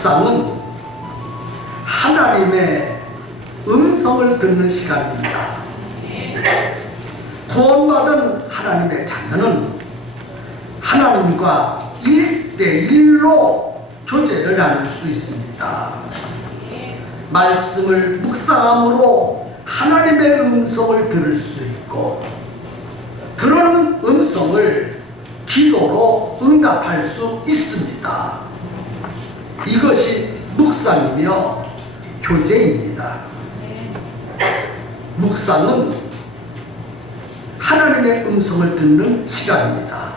묵상은 하나님의 음성을 듣는 시간입니다. 구원받은 하나님의 자녀는 하나님과 1대1로 교제를 나눌 수 있습니다. 말씀을 묵상함으로 하나님의 음성을 들을 수 있고, 들은 음성을 기도로 응답할 수 있습니다. 이것이 묵상이며 교제입니다. 묵상은 하나님의 음성을 듣는 시간입니다.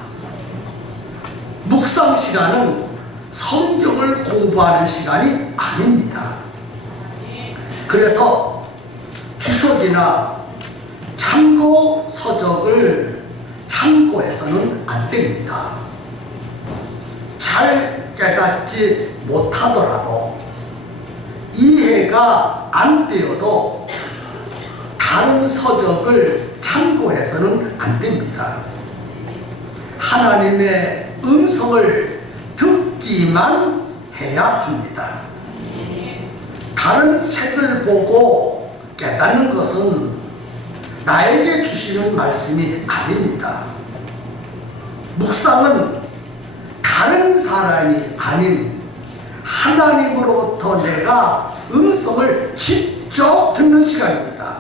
묵상 시간은 성경을 공부하는 시간이 아닙니다. 그래서 주석이나 참고 서적을 참고해서는 안 됩니다. 잘 깨닫지 못하더라도, 이해가 안 되어도 다른 서적을 참고해서는 안 됩니다. 하나님의 음성을 듣기만 해야 합니다. 다른 책을 보고 깨닫는 것은 나에게 주시는 말씀이 아닙니다. 묵상은 다른 사람이 아닌 하나님으로부터 내가 음성을 직접 듣는 시간입니다.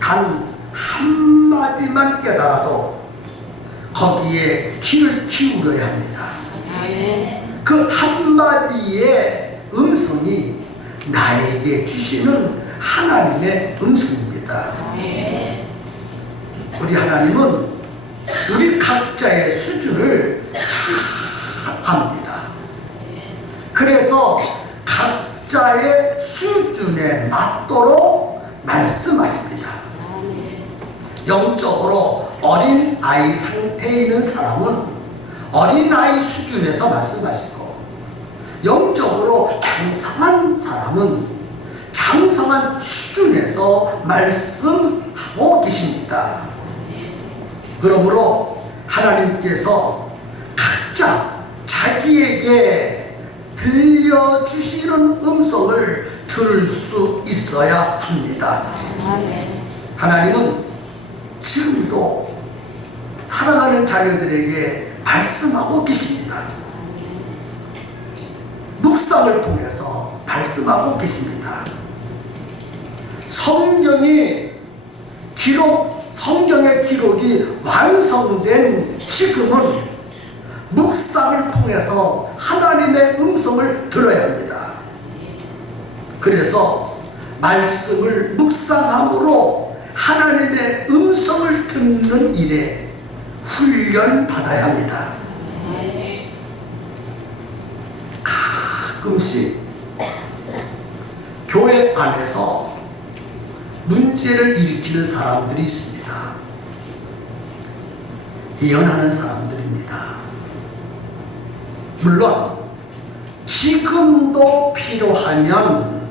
단 한마디만 깨달아도 거기에 귀를 기울여야 합니다. 그 한마디의 음성이 나에게 주시는 하나님의 음성입니다. 우리 하나님은 우리 각자의 수준을 잘 압니다. 그래서 각자의 수준에 맞도록 말씀하십니다. 영적으로 어린아이 상태에 있는 사람은 어린아이 수준에서 말씀하시고, 영적으로 장성한 사람은 장성한 수준에서 말씀하고 계십니다. 그러므로 하나님께서 각자 자기에게 들려주시는 음성을 들을 수 있어야 합니다. 하나님은 지금도 사랑하는 자녀들에게 말씀하고 계십니다. 묵상을 통해서 말씀하고 계십니다. 성경의 기록이 완성된 지금은 묵상을 통해서 하나님의 음성을 들어야 합니다. 그래서 말씀을 묵상함으로 하나님의 음성을 듣는 일에 훈련받아야 합니다. 가끔씩 교회 안에서 문제를 일으키는 사람들이 있습니다. 예언하는 사람들입니다. 물론 지금도 필요하면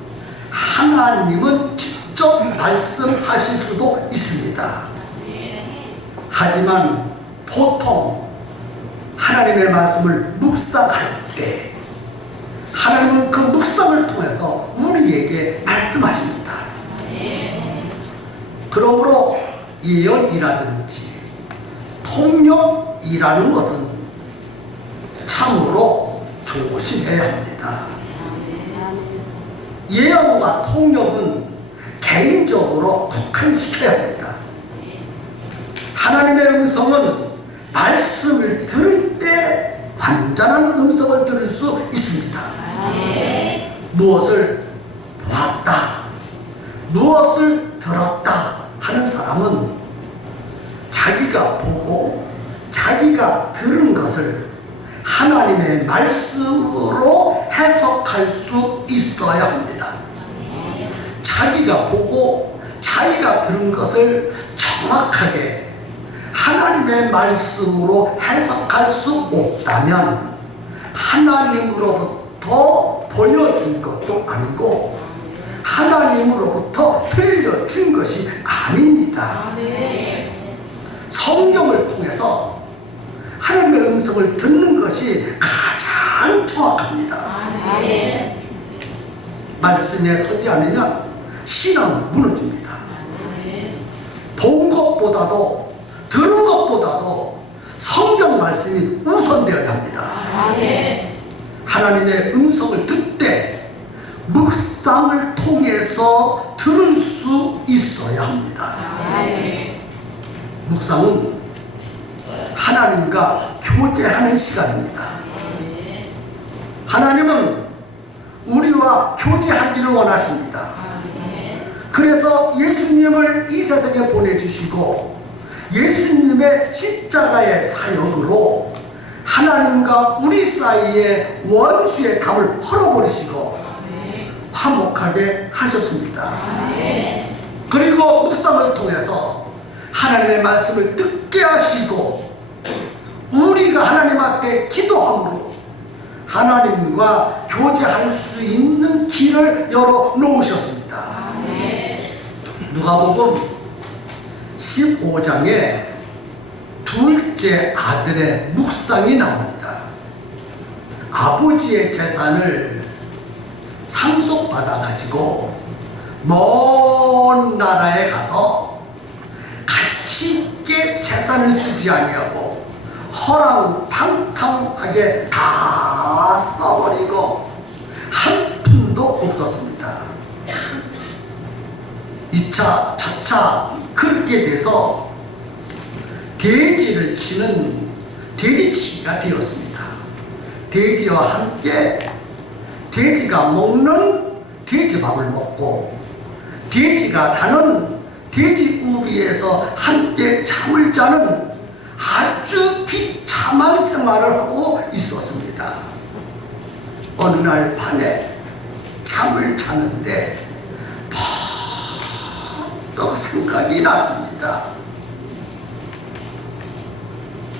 하나님은 직접 말씀하실 수도 있습니다. 하지만 보통 하나님의 말씀을 묵상할 때 하나님은 그 묵상을 통해서 우리에게 말씀하십니다. 그러므로 예언이라든지 통역이라는 것은 참으로 조심해야 합니다. 예언과 통역은 개인적으로 국한시켜야 합니다. 하나님의 음성은 말씀을 들을 때 완전한 음성을 들을 수 있습니다. 무엇을 보았다, 무엇을 들었다 하는 사람은 자기가 보고 자기가 들은 것을 하나님의 말씀으로 해석할 수 있어야 합니다. 자기가 보고 자기가 들은 것을 정확하게 하나님의 말씀으로 해석할 수 없다면 하나님으로부터 보여준 것도 아니고 하나님으로부터 들려준 것이 아닙니다. 성경을 통해서 하나님의 음성을 듣는 것이 가장 정확합니다. 말씀에 서지 않으면 신앙은 무너집니다. 본 것보다도 들은 것보다도 성경 말씀이 우선되어야 합니다. 하나님의 음성을 듣되 묵상을 통해서 들을 수 있어야 합니다. 묵상은 하나님과 교제하는 시간입니다. 하나님은 우리와 교제하기를 원하십니다. 그래서 예수님을 이 세상에 보내주시고 예수님의 십자가의 사역으로 하나님과 우리 사이의 원수의 담을 헐어버리시고 화목하게 하셨습니다. 그리고 묵상을 통해서 하나님의 말씀을 듣게 하시고 우리가 하나님 앞에 기도함으로 하나님과 교제할 수 있는 길을 열어 놓으셨습니다. 누가복음 15장에 둘째 아들의 묵상이 나옵니다. 아버지의 재산을 상속받아 가지고 먼 나라에 가서 가치 있게 재산을 쓰지 아니하고 허랑방탕하게 다 써버리고 한 푼도 없었습니다. 2차, 차차 그렇게 돼서 돼지를 치는 돼지치기가 되었습니다. 돼지와 함께 돼지가 먹는 돼지밥을 먹고 돼지가 자는 돼지 우리에서 함께 잠을 자는 아주 비참한 생활을 하고 있었습니다. 어느 날 밤에 잠을 자는데 또 생각이 났습니다.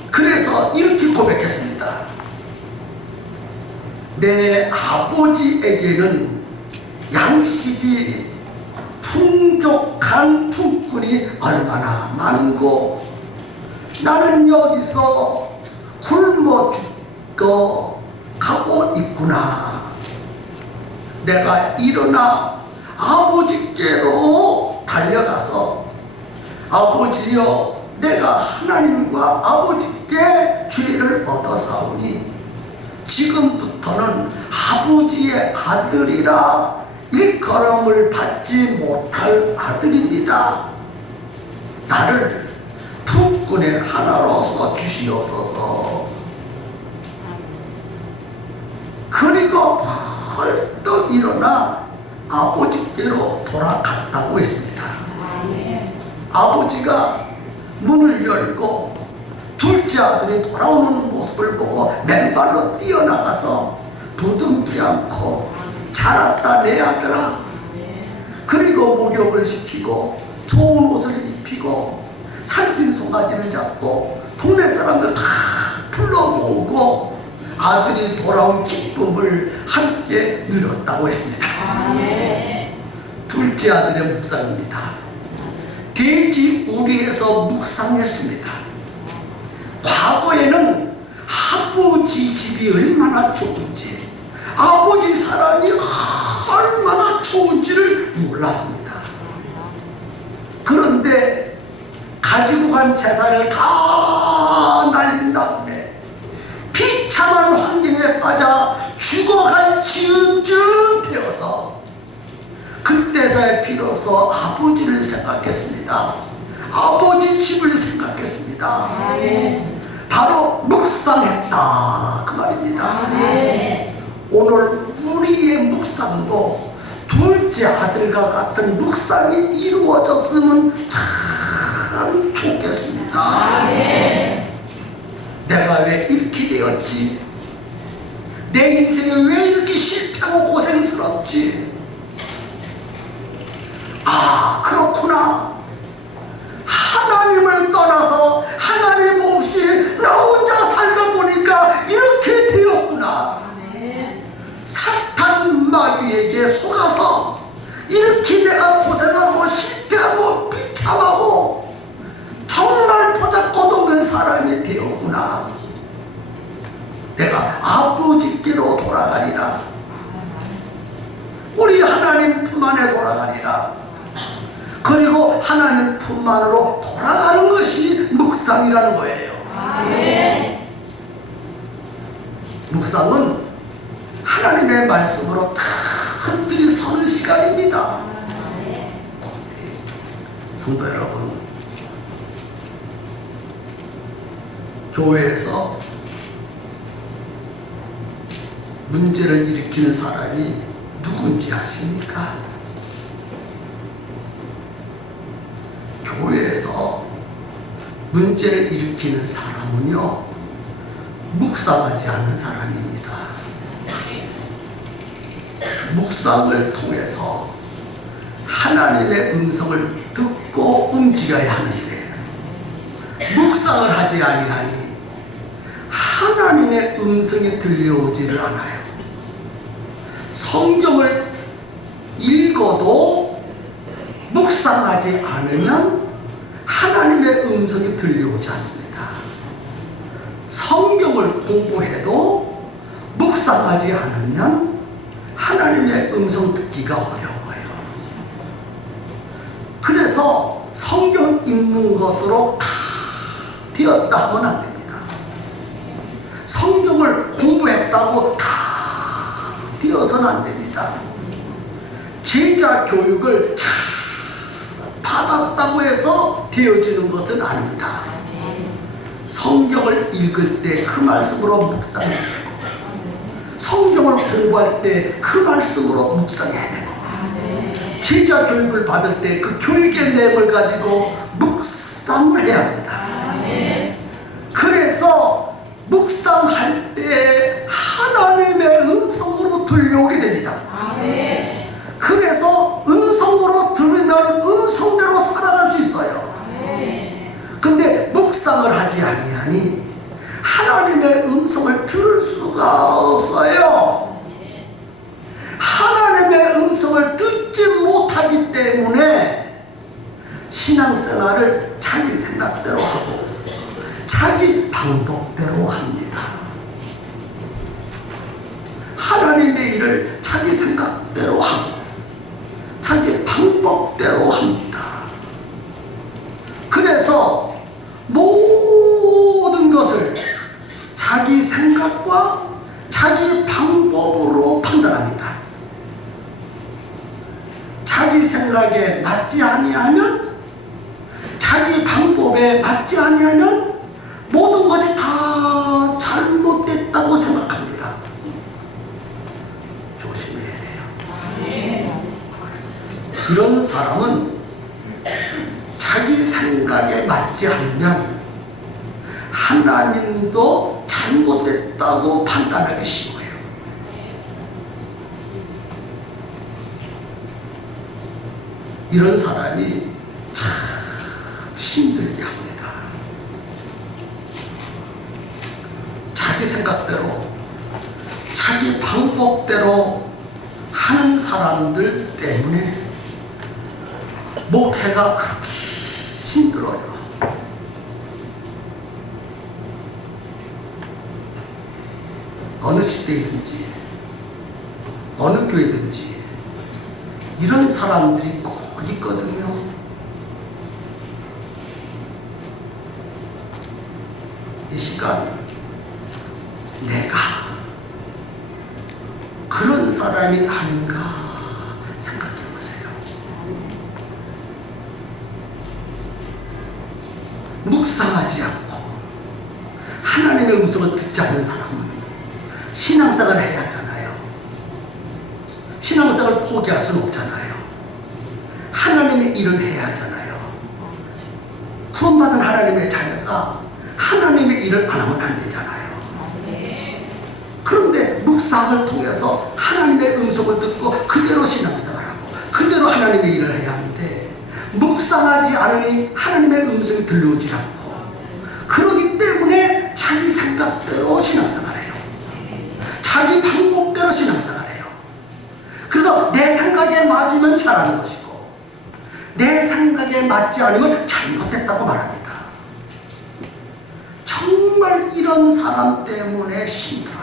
그래서 이렇게 고백했습니다. 내 아버지에게는 양식이 풍족한 품꾼이 얼마나 많고 나는 여기서 굶어 죽고 가고 있구나. 내가 일어나 아버지께로 달려가서 아버지여 내가 하나님과 아버지께 죄를 얻어사오니 지금부터는 아버지의 아들이라 일컬음을 받지 못할 아들입니다. 나를 품꾼의 하나로서 주시옵소서. 그리고 벌떡 일어나 아버지께로 돌아갔다고 했습니다. 아버지가 문을 열고 둘째 아들이 돌아오는 모습을 보고 맨발로 뛰어나가서 부둥지 않고 자랐다 내 아들아. 그리고 목욕을 시키고 좋은 옷을 입히고 산진송아지를 잡고 동네 사람들 다 불러 모으고 아들이 돌아온 기쁨을 함께 누렸다고 했습니다. 둘째 아들의 묵상입니다. 돼지 우리에서 묵상했습니다. 과거에는 아버지 집이 얼마나 좋은지 아버지 사랑이 얼마나 좋은지를 몰랐습니다. 그런데 가지고 간 재산을 다 날린 다음에 비참한 환경에 빠져 죽어갈 즈음쯤 되어서 그때서야 비로소 아버지를 생각했습니다. 아버지 집을 생각했습니다. 바로 묵상했다 그 말입니다. 오늘 우리의 묵상도 둘째 아들과 같은 묵상이 이루어졌으면 참 좋겠습니다. 내가 왜 이렇게 되었지? 내 인생이 왜 이렇게 실패하고 고생스럽지? 아, 그렇구나. 하나님을 떠나서 하나님 없이 나 혼자 살다 보니까 이렇게 되었구나. 사탄 마귀에게 속아서 이렇게 내가 고생하고 실패하고 비참하고 정말 보잘것없는 사람이 되었구나. 내가 아버지께로 돌아가리라. 우리 품만에 돌아가니라. 그리고 하나님 품만으로 돌아가는 것이 묵상이라는 거예요. 묵상은 하나님의 말씀으로 흔들이 서는 시간입니다. 성도 여러분, 교회에서 문제를 일으키는 사람이 누군지 아십니까? 교회에서 문제를 일으키는 사람은요, 묵상하지 않는 사람입니다. 묵상을 통해서 하나님의 음성을 듣고 움직여야 하는데, 묵상을 하지 아니하니 하나님의 음성이 들려오지를 않아요. 성경을 읽어도 묵상하지 않으면 하나님의 음성이 들려오지 않습니다. 성경을 공부해도 묵상하지 않으면 하나님의 음성 듣기가 어려워요. 그래서 성경 읽는 것으로 다 되었다 하면 안 됩니다. 성경을 공부했다고 다 되어서는 안 됩니다. 제자 교육을 받았다고 해서 되어지는 것은 아닙니다. 성경을 읽을 때 그 말씀으로 묵상해야 되고, 성경을 공부할 때 그 말씀으로 묵상해야 되고, 제자 교육을 받을 때 그 교육의 내용을 가지고 묵상을 해야 합니다. 그래서 묵상할 때 하나님의 음성으로 들려오게 됩니다. 그래서 음성으로 들으면 음성대로 살아갈 수 있어요. 근데 묵상을 하지 아니하니 하나님의 음성을 들을 수가 없어요. 하나님의 음성을 듣지 못하기 때문에 신앙생활을 자기 생각대로 하고 자기 방법대로 합니다. 하나님의 일을 자기 생각대로 하고 자기 방법대로 합니다. 그래서 모든 것을 자기 생각과 자기 방법으로 판단합니다. 자기 생각에 맞지 아니하면, 자기 방법에 맞지 아니하면 모든 것이 다 잘못됐다고 생각합니다. 조심해야 돼요. 이런 사람은 자기 생각에 맞지 않으면 하나님도 잘못됐다고 판단하기 쉬워요. 이런 사람이 참 힘들게 합니다. 자기 생각대로 자기 방법대로 하는 사람들 때문에 목회가 그렇게 힘들어요. 어느 시대이든지 어느 교회든지 이런 사람들이 꼭 있거든요. 이 시간 내가 그런 사람이 아닌가 생각해 보세요. 묵상하지 않고 하나님의 음성을 듣지 않는 사람은 신앙생활을 해야 하잖아요. 신앙생활을 포기할 수는 없잖아요. 하나님의 일을 해야 하잖아요. 구원받은 하나님의 자녀가 하나님의 일을 안 하면 안 되잖아요. 그런데 묵상을 통해서 하나님의 음성을 듣고 그대로 신앙생활하고 그대로 하나님의 일을 해야 하는데, 묵상하지 않으니 하나님의 음성이 들려오지 않고, 그러기 때문에 자기 생각대로 신앙생활해요. 자기 방법대로 신앙생활해요. 그래서 내 생각에 맞으면 잘하는 것이고 내 생각에 맞지 않으면 잘못됐다고 말합니다. 정말 이런 사람 때문에 힘들어요.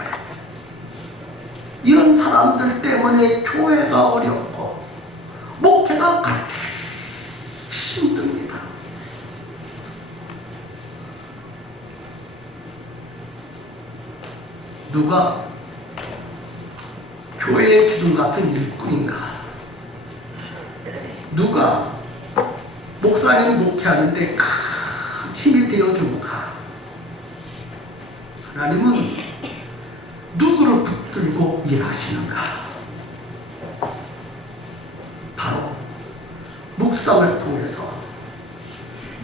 이런 사람들 때문에 교회가 어렵고 때가 가기 힘듭니다. 누가 교회의 기둥 같은 일꾼인가? 누가 목사님 목회하는데 큰 힘이 되어주는가? 하나님은 누구를 붙들고 일하시는가? 바로 묵상을 통해서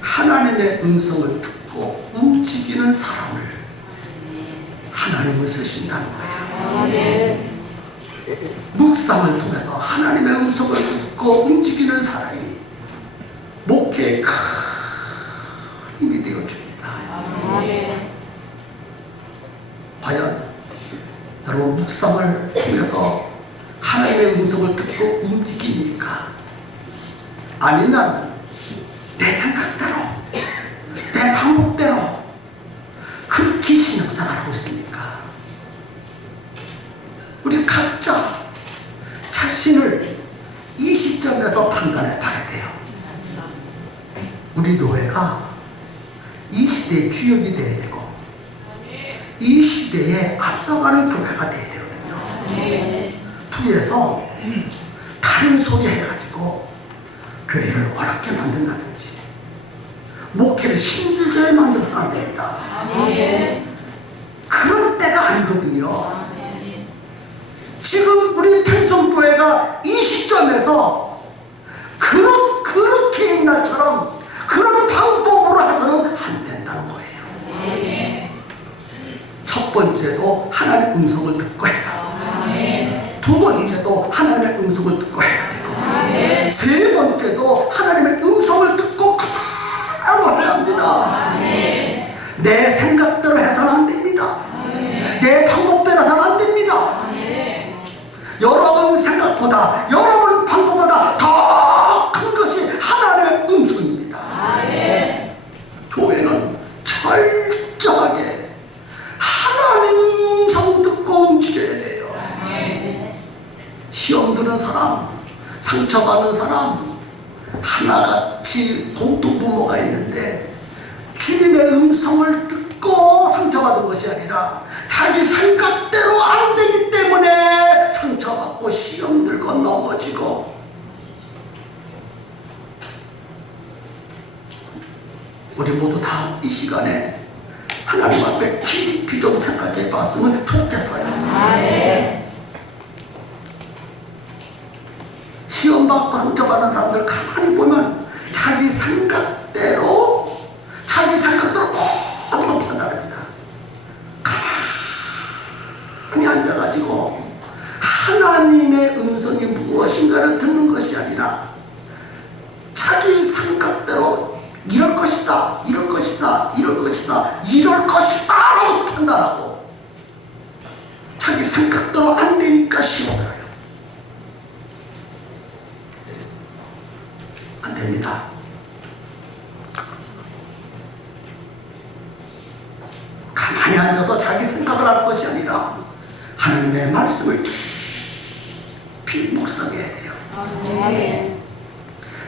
하나님의 음성을 듣고 움직이는 사람을 하나님은 쓰신다는 거예요. 묵상을 통해서 하나님의 음성을 듣고 움직이는 사람이 목회에 큰 힘이 되어줍니다. 과연 여러분 묵상을 통해서 하나님의 음성을 듣고 움직입니까? 아니면 내 생각대로 내 방법대로 그렇게 신앙생활을 하고 있습니까? 우리 각자 자신을 이 시점에서 판단해 봐야 돼요. 우리 교회가 이 시대의 주역이 돼야 되고 이 시대에 앞서가는 교회가 돼야 되거든요. 뒤에서 다른 소리 해가지고 교회를 어렵게 만든다든지 목회를 힘들게 만들어서는 안 됩니다. 그런 때가 아니거든요. 지금 우리 팽성교회가 이 시점에서 그렇게 옛날처럼 그런 방법으로 해서는 안 된다는 거예요. 첫 번째도 하나님의 음성을 듣고 해야 되고, 두 번째도 하나님의 음성을 듣고 해야 되고, 세 번째도 하나님의 음성을 듣고 그대로 해야 합니다. 내 생각대로 해서는 안 됩니다. 내 방법대로 해서는 안 됩니다. 여러분 생각보다, 여러분 방법보다 더 큰 것이 하나님의 음성입니다. 교회는 철저하게 하나님 음성 듣고 움직여야 돼요. 시험 드는 사람, 상처받는 사람, 하나같이 공통부모가 있는데 주님의 음성을 듣고 상처받은 것이 아니라 자기 생각대로 안 되기 때문에 상처받고 시험 들고 넘어지고, 우리 모두 다 이 시간에 하나님 앞에 깊이 좀 생각해 봤으면 좋겠어요. 시험 받고 상처받는 사람들 가만히 보면 자기 생각대로 모두 판단합니다. 가만히 앉아가지고 하나님의 음성이 무엇인가를 듣는 것이 아니라 자기 생각대로 이럴 것이다, 이럴 것이다, 이럴 것이다, 이럴 것이다 라고 판단하고 자기 생각대로 안 되니까 시험 들어요. 안 됩니다. 가만히 앉아서 자기 생각을 할 것이 아니라 하나님의 말씀을 깊이 묵상해야 돼요.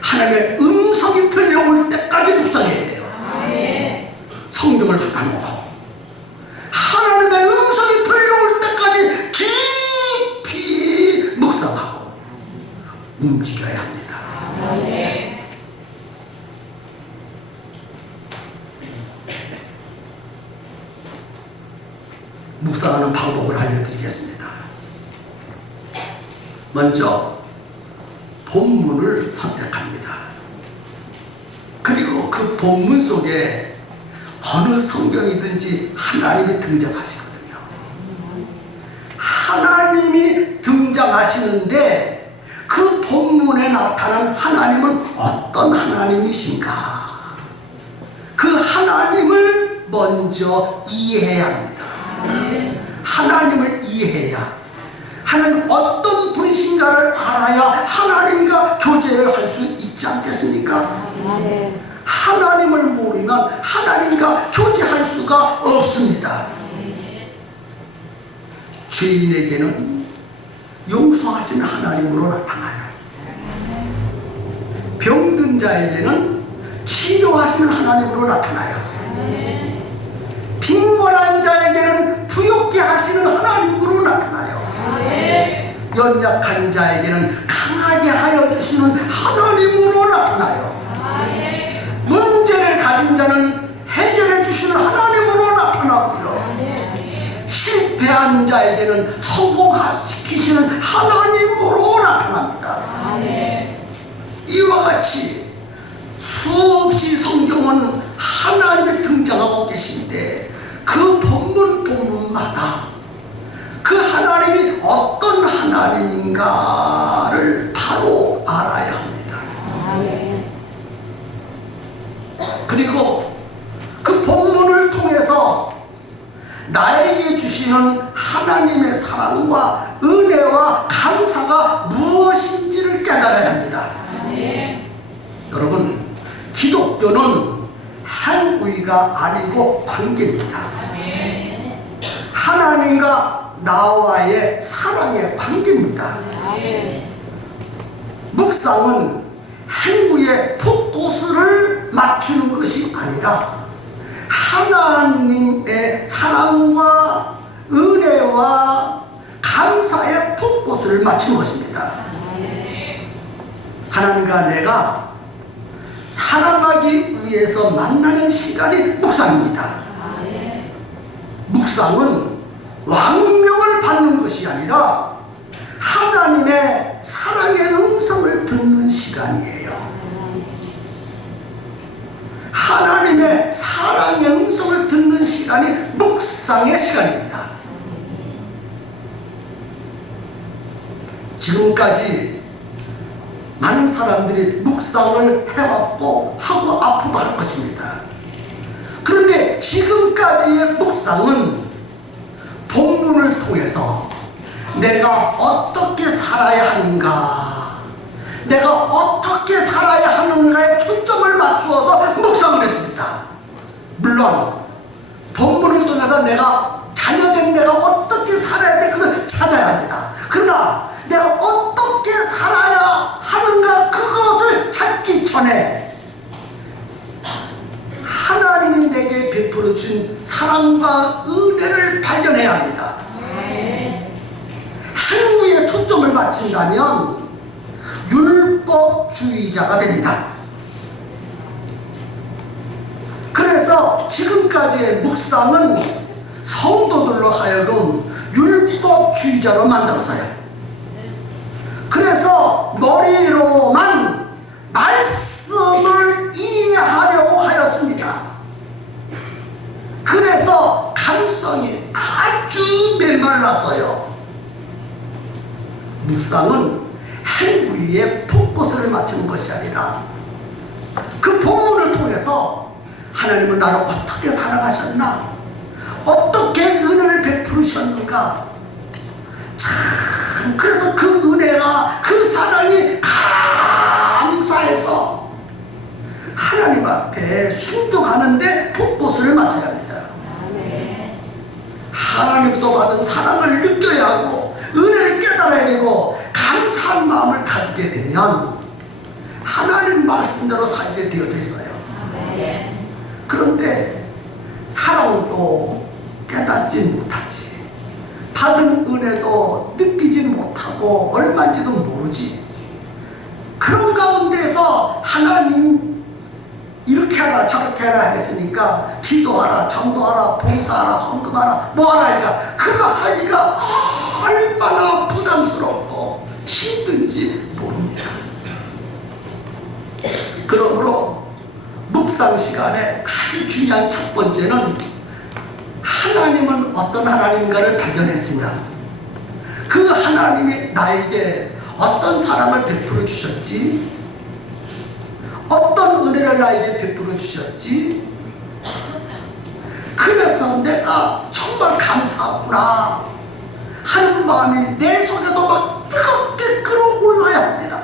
하나님의 음성이 들려올 때까지 묵상해야 돼요. 성경을 훑어놓고 하나님의 음성이 들려올 때까지 깊이 묵상하고 움직여야 합니다. 묵상하는 방법을 알려드리겠습니다. 먼저 본문을 선택합니다. 그리고 그 본문 속에 어느 성경이든지 하나님이 등장하시거든요. 하나님이 등장하시는데 그 본문에 나타난 하나님은 어떤 하나님이신가? 그 하나님을 먼저 이해해야 합니다. 하나님을 이해해야, 하나님 어떤 분이신가를 알아야 하나님과 교제를 할 수 있지 않겠습니까? 하나님을 모르면 하나님과 교제할 수가 없습니다. 죄인에게는 용서하시는 하나님으로 나타나요. 병든 자에게는 치료하시는 하나님으로 나타나요. 빈곤한 자에게는 부욕케 하시는 하나님으로 나타나요. 연약한 자에게는 강하게 하여 주시는 하나님으로 나타나요. 문제를 가진 자는 해결해 주시는 하나님으로 나타나고요. 실패한 자에게는 성공시키시는 하나님으로 나타납니다. 이와 같이 수없이 성경은 하나님이 등장하고 계신데 그 본문마다 그 하나님이 어떤 하나님인가를 바로 알아야 합니다. 그리고 그 본문을 통해서 나에게 주시는 하나님의 사랑과 은혜와 감사가 무엇인지를 깨달아야 합니다. 여러분, 기독교는 행위가 아니고 관계입니다. 하나님과 나와의 사랑의 관계입니다. 묵상은 행위에 포커스를 맞추는 것이 아니라 하나님의 사랑과 은혜와 감사의 포커스를 맞추는 것입니다. 하나님과 내가 살아가기 위해서 만나는 시간이 묵상입니다. 묵상은 왕명을 받는 것이 아니라 하나님의 사랑의 음성을 듣는 시간이에요. 하나님의 사랑의 음성을 듣는 시간이 묵상의 시간입니다. 지금까지 많은 사람들이 묵상을 해왔고 하고 앞으로 할 것입니다. 그런데 지금까지의 묵상은 본문을 통해서 내가 어떻게 살아야 하는가, 내가 어떻게 살아야 하는가에 초점을 맞추어서 묵상을 했습니다. 물론 본문을 통해서 내가 자녀된 내가 어떻게 살아야 될 것을 찾아야 합니다. 그러나 내가 어떻게 살아야 하는가 그것을 찾기 전에 하나님이 내게 베풀어 주신 사랑과 은혜를 발견해야 합니다. 행위에 초점을 맞춘다면 율법주의자가 됩니다. 그래서 지금까지의 묵상은 성도들로 하여금 율법주의자로 만들었어요. 그래서 머리로만 말씀을 이해하려고 하였습니다. 그래서 감성이 아주 메말랐어요. 묵상은 행위에 포커스를 맞추는 것이 아니라 그 본문을 통해서 하나님은 나를 어떻게 사랑하셨나, 어떻게 은혜를 베푸셨는가, 참 그래서 그 은혜가 그 사랑이 감사해서 하나님 앞에 순종하는데 포커스를 맞춰야 합니다. 하나님부터 받은 사랑을 느껴야 하고 은혜를 깨달아야 되고 감사한 마음을 가지게 되면 하나님 말씀대로 살게 되어져 있어요. 그런데 사랑도 깨닫지 못하지, 받은 은혜도 느끼지 못하고 얼마인지도 모르지. 그런 가운데서 하나님 이렇게 하라 저렇게 하라 했으니까 기도하라, 전도하라, 봉사하라, 헌금하라, 뭐하라 하니까 그거 하기가 얼마나 부담스럽고 힘든지 모릅니다. 그러므로 묵상 시간에 아주 중요한 첫 번째는 하나님은 어떤 하나님인가를 발견했으면 그 하나님이 나에게 어떤 사랑을 베풀어 주셨지, 어떤 은혜를 나에게 베풀어 주셨지, 그래서 내가 정말 감사하구나 하는 마음이 내 속에도 막 뜨겁게 끌어올라야 합니다.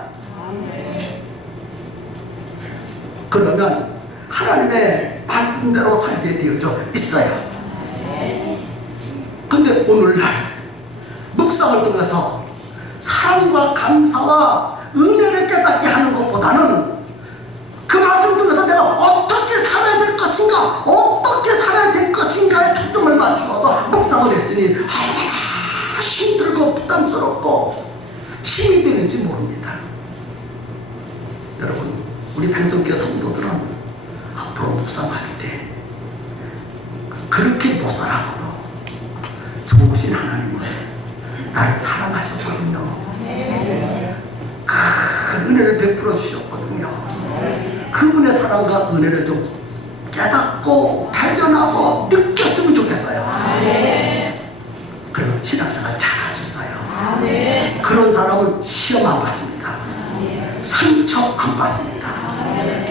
그러면 하나님의 말씀대로 살게 되어져 있어요. 근데 오늘날 묵상을 통해서 사랑과 감사와 은혜를 깨닫게 하는 것보다는 것인가, 어떻게 살아야 될 것인가에 초점을 맞추어서 묵상을 했으니 얼마나 힘들고 부담스럽고 힘이 되는지 모릅니다. 여러분, 우리 방송교 성도들은 앞으로 묵상할 때 그렇게 못 살아서도 좋으신 하나님은 나를 사랑하셨거든요. 큰 은혜를 베풀어 주셨거든요. 그분의 사랑과 은혜를 좀 깨닫고 발견하고 느꼈으면 좋겠어요. 그럼 신앙생활 잘하셨어요. 그런 사람은 시험 안 받습니다. 상처 안 받습니다.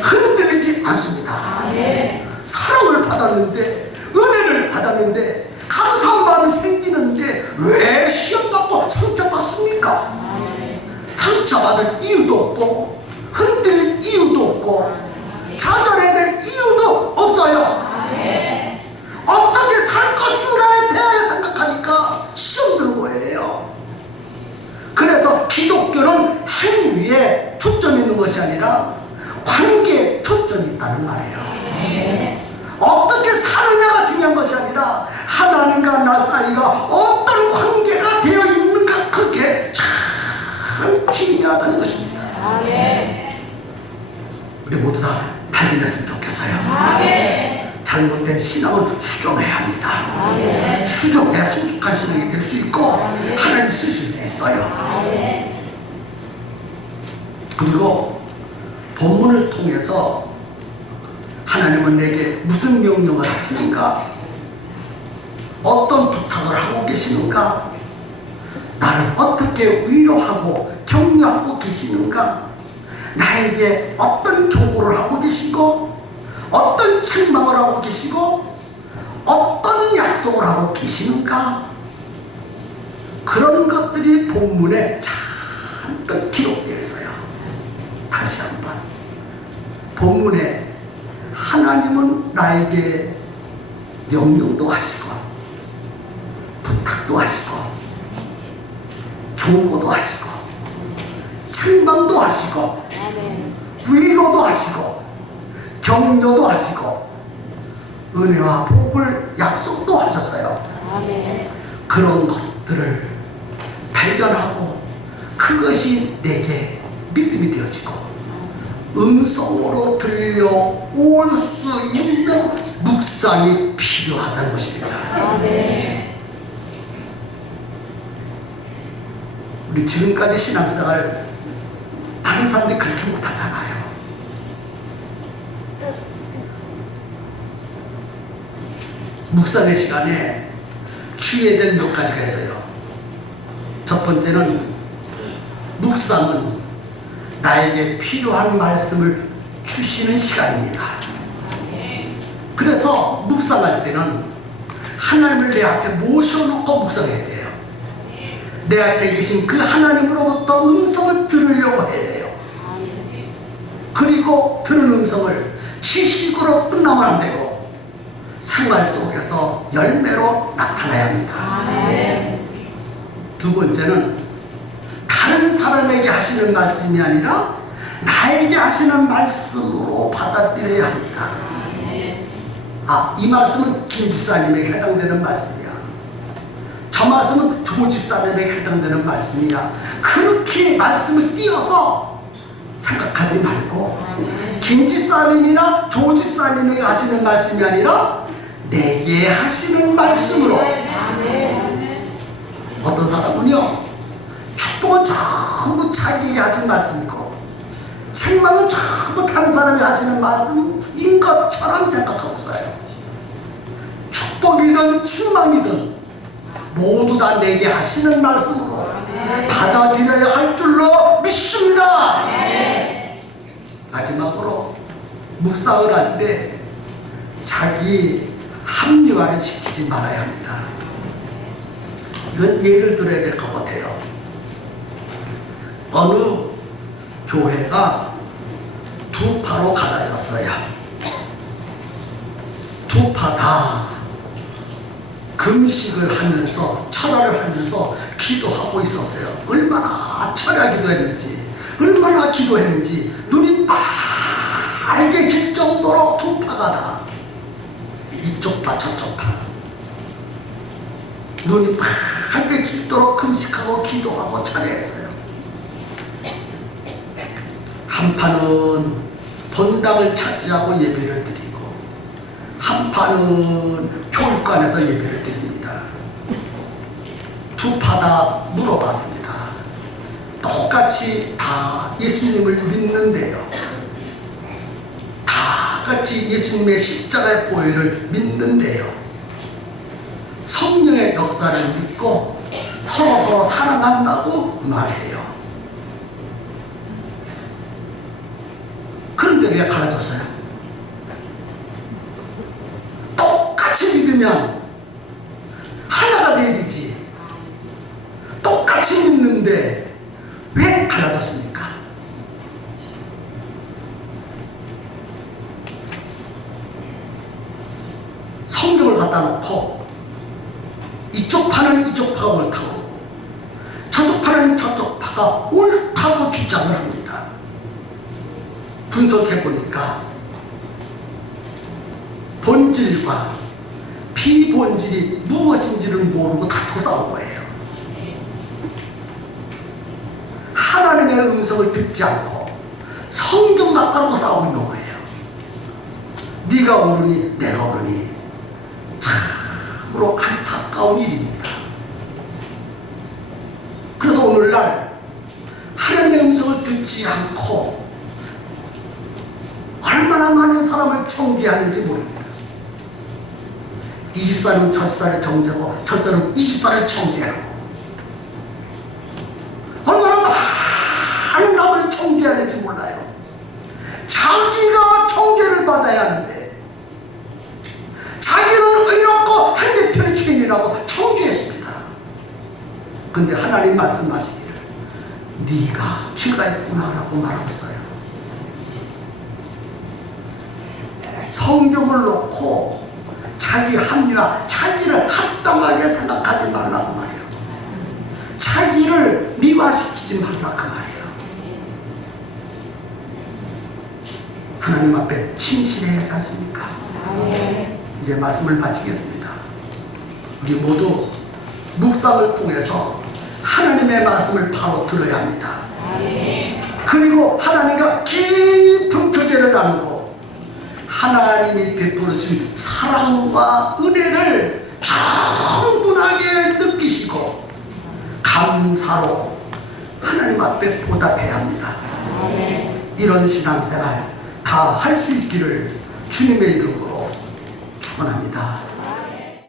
흔들리지 않습니다. 사랑을 받았는데, 은혜를 받았는데, 감사한 마음이 생기는데 왜 시험 받고 상처 받습니까? 상처받을 이유도 없고 흔들릴 이유도 없고 좌절해야 될 이유도 없어요. 어떻게 살 것인가에 대하여 생각하니까 시험 드는 거예요. 그래서 기독교는 행위에 초점이 있는 것이 아니라 관계에 초점이 있다는 말이에요. 어떻게 사느냐가 중요한 것이 아니라 하나님과 나 사이가 어떤 관계가 되어 있는가, 그게 참 중요하다는 것입니다. 우리 모두 다 발견했으면 좋겠어요. 잘못된 신앙은 수정해야 합니다. 수정해야 성숙한 신앙이 될 수 있고 하나님 쓰실 수 있어요. 그리고 본문을 통해서 하나님은 내게 무슨 명령을 하시는가, 어떤 부탁을 하고 계시는가, 나를 어떻게 위로하고 격려하고 계시는가, 나에게 어떤 교구를 하고 계시고 어떤 책망을 하고 계시고 어떤 약속을 하고 계시는가, 그런 것들이 본문에 잔뜩 기록되어 있어요. 다시 한번 본문에 하나님은 나에게 명령도 하시고 부탁도 하시고 교고도 하시고 책망도 하시고 위로도 하시고 격려도 하시고 은혜와 복을 약속도 하셨어요. 그런 것들을 발견하고 그것이 내게 믿음이 되어지고 음성으로 들려올 수 있는 묵상이 필요하다는 것입니다. 우리 지금까지 신앙생활 다른 사람들이 그렇게 못하잖아요. 묵상의 시간에 취해야 될 몇 가지가 있어요. 첫 번째는 묵상은 나에게 필요한 말씀을 주시는 시간입니다. 그래서 묵상할 때는 하나님을 내 앞에 모셔놓고 묵상해야 돼요. 내 앞에 계신 그 하나님으로부터 음성을 들으려고 해야 돼요. 그리고 들은 음성을 지식으로 끝나면 안 되고 생활 속에서 열매로 나타나야 합니다. 두 번째는 다른 사람에게 하시는 말씀이 아니라 나에게 하시는 말씀으로 받아들여야 합니다. 이 말씀은 김 집사님에게 해당되는 말씀이야. 저 말씀은 조 집사님에게 해당되는 말씀이야. 그렇게 말씀을 띄어서 생각하지 말고 김 집사님이나 조 집사님에게 하시는 말씀이 아니라 내게 하시는 말씀으로. 어떤 사람은요, 축복은 전부 자기에게 하신 말씀이고 책망은 전부 다른 사람이 하시는 말씀인 것처럼 생각하고 있어요. 축복이든 책망이든 모두 다 내게 하시는 말씀으로 받아들여야 할 줄로 믿습니다. 마지막으로 묵상을 할 때 자기 합리화를 시키지 말아야 합니다. 이건 예를 들어야 될 것 같아요. 어느 교회가 두 파로 갈라졌어요. 두 파 다 금식을 하면서 철야를 하면서 기도하고 있었어요. 얼마나 철야 기도했는지, 얼마나 기도했는지 눈이 빨개질 정도로 두 파가 다 이쪽 파 저쪽 파 눈이 밝게 짙도록 금식하고 기도하고 찬양했어요. 한 파는 본당을 차지하고 예배를 드리고 한 파는 교육관에서 예배를 드립니다. 두 파 다 물어봤습니다. 똑같이 다 예수님을 믿는데요. 다 같이 예수님의 십자가의 보혈을 믿는데요. 성령의 역사를 믿고 서로 사랑한다고 말해요. 그런데 왜 갈라졌어요? 똑같이 믿으면 하나가 돼야 되지. 똑같이 믿는데 왜 갈라졌습니까? 성경을 갖다 놓고 이쪽 파는 이쪽 파가 옳다고 저쪽 파는 저쪽 파가 옳다고 주장을 합니다. 분석해보니까 본질과 비본질이 무엇인지를 모르고 다투고 싸운 거예요. 하나님의 음성을 듣지 않고 성경만 따르고 싸우고 있는 거예요. 네가 옳으니 내가 옳으니 참으로 안타까운 일입니다. 그래서 오늘날 하나님의 음성을 듣지 않고 얼마나 많은 사람을 정죄하는지 모릅니다. 20살이면 10살을 정죄하고 10살은 20살을 정죄하고 얼마나 많은 남을 정죄하는지 몰라요. 자기가 정죄를 받아야 하는데 자기는 의롭고 상대편이 죄인이라고 정죄했습니다. 근데 하나님 말씀하시기를 네가 죄가 있구나 라고 말하고 있어요. 성경을 놓고 자기 합리화, 자기를 합당하게 생각하지 말라고 말이에요. 자기를 미화시키지 말라고 말이에요. 하나님 앞에 진실해야 하지 않습니까? 이제 말씀을 마치겠습니다. 우리 모두 묵상을 통해서 하나님의 말씀을 바로 들어야 합니다. 그리고 하나님과 깊은 교제를 나누고 하나님이 베푸신 사랑과 은혜를 충분하게 느끼시고 감사로 하나님 앞에 보답해야 합니다. 이런 신앙생활 다 할 수 있기를 주님의 이름으로 축원합니다.